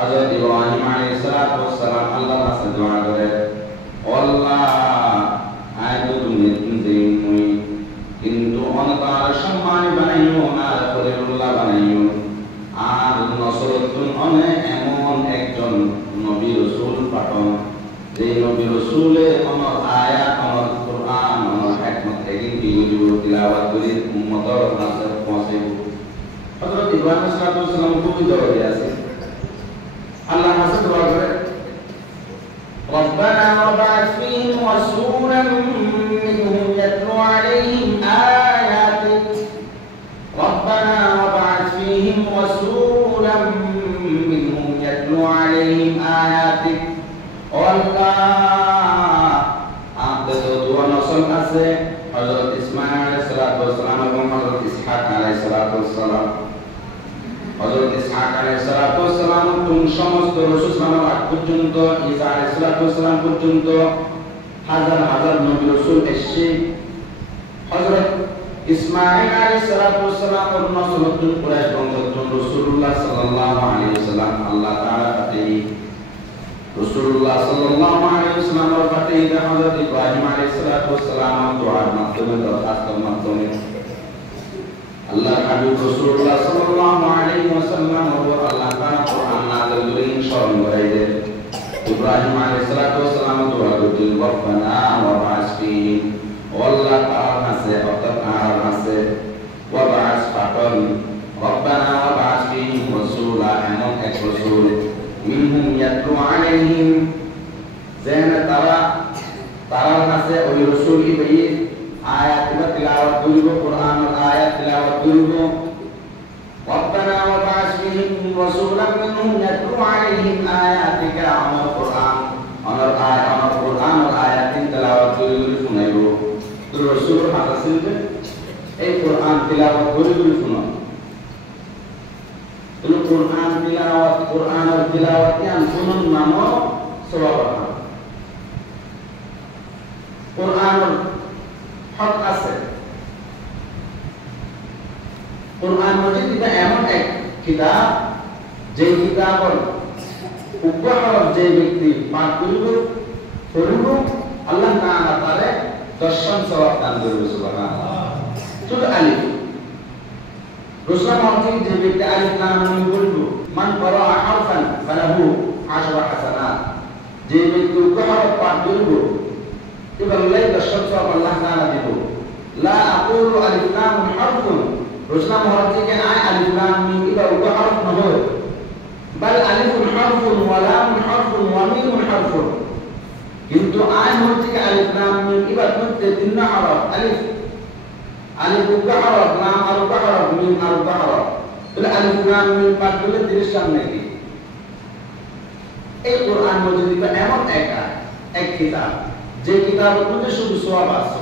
হযরত ইব্রাহিম আলাইহিস সালাতু ওয়াস সালাম আল্লাহর কাছে দোয়া করে, আল্লাহ আয়তো তুমি জিন্নুই কিন্তু অনতার সম্মান বানাইও না, খলিলুল্লাহ বানাইও। আর নসরতুন অনে এমন একজন নবী রাসূল পাঠাও, যে নবী রাসূলে আমার আয়াত, আমার কুরআন, আমার হিকমত এগিয়ে দিয়ে তিলাওয়াত করে উম্মতের কাছে পৌঁছাইব। হযরত ইব্রাহিম সাল্লাল্লাহু আলাইহি ওয়াসাল্লাম খুবই দরদি আছে, আল্লাহর কাছে দোয়া করে, ربنا وابعث فيهم رسولا منهم يتلو عليهم آياتك ربنا وابعث فيهم رسولا منهم يتلو عليهم آياتك والله আব্দুল দোয়া নসল আছে হযরত ইসমাঈল আলাইহিস সালাতু ওয়াস সালাম এবং হযরত ইসহাক আলাইহিস সালাতু ওয়াস সালাম। হযরত ইসহাক আলাইহিস সালাতু ওয়াস সালাম কোন সমস্ত রাসূল সালাম আগ পর্যন্ত, ঈসা আলাইহিস সালাতু ওয়াস সালাম পর্যন্ত হাজার হাজার নবী রাসূল এসেছে। হযরত ইসমাঈল আলাইহিস সালাতু ওয়াস সালামের নসলতুল কুরাইশ বংশোদ্ভূত রাসূলুল্লাহ সাল্লাল্লাহু আলাইহি ওয়াসাল্লাম আল্লাহ তাআলা পাঠিয়ে রাসূলুল্লাহ সাল্লাল্লাহু আলাইহি ওয়াসাল্লামের পাঠিয়ে হযরত ইব্রাহিম আলাইহিস সালাতু ওয়াস সালামের দোয়ার মাধ্যমে, দরখাস্তের মাধ্যমে আল্লাহ হাবিব রাসূলুল্লাহ সাল্লাল্লাহু আলাইহি ওয়াসাল্লাম ওপর আল্লাহ তাআলা কোরআন নাযিল করে স্মরণ করাইলেন। ইব্রাহিম আলাইহিস সালাতু ওয়াস সালাম দোয়া করলেন, রব্বানা ওয়া বা'স ফীহিম, আল্লাহ তাআলা কাছে অর্থাৎ আর কাছে ওয়া বা'স পাঠান, রব্বানা ওয়া বা'স ফীহিম রাসূলা, এমন এক রাসূল মিনহুম ইয়াতলু আলাইহিম, যেন তারার কাছে ওই রাসূলই বই আয়াত তিলাওয়াত করিব, কোরআনের আয়াত তিলাওয়াত করিব। রব্বানা ওয়া বা'স ফীহিম রাসূলাম মিনহুম ইয়াতলু আলাইহিম আয়াতিকা, আমার কোরআন, আমার আয়াত, আমার কোরআনের আয়াত তিলাওয়াত করিব শুনাইব। তো রাসূল হাদিসে এই কোরআন তিলাওয়াত করিব শুনাও। তো কোরআন তিলাওয়াত, কোরআনের তিলাওয়াত ইয়ান শুনুন নামও সওয়াব আছে, কোরআনের হক আছে। কোরআন মাজিদ এটা এমন এক কিতাব, যে কিতাবের উপহার যে ব্যক্তি পাঠ করিব পড়িব, আল্লাহ তাআলা তারে দর্শন সওয়াব দান করবে। সুবহানাল্লাহ। শুধু আলিফ রসুল মাহফিল যে ব্যক্তি আলিফ লাম মিম পড়িব, মান ক্বারা হারফান ফালাহু 10 হাসানাত, যে ব্যক্তি উপহার পাঠ করিব এবং লাই দর্শন সওয়াব আল্লাহ তাআলা দিব। লা আকুলু আলিফ লাম হারফুন, রসুল মাহফিল কে আয় আলিফ লাম মিম ইবা উপহার নহয়, বল আলিফুন হারফুন ওয়া লামুন হারফুন ওয়া মিমুন হারফুন, কিন্তু আয় হচ্ছে আলিফ লাম মিম ইবা মধ্যে তিন হরফ, আলিফ আলিফ হরফ, লাম আর হরফ, মিম আর হরফ, তাহলে আলিফ লাম মিম পাঠ করলে 30 সামনে কি। এই কোরআন মাজিদ এমন এক কিতাব, যে কিতাবের মধ্যে শুধু সওয়াব আছে।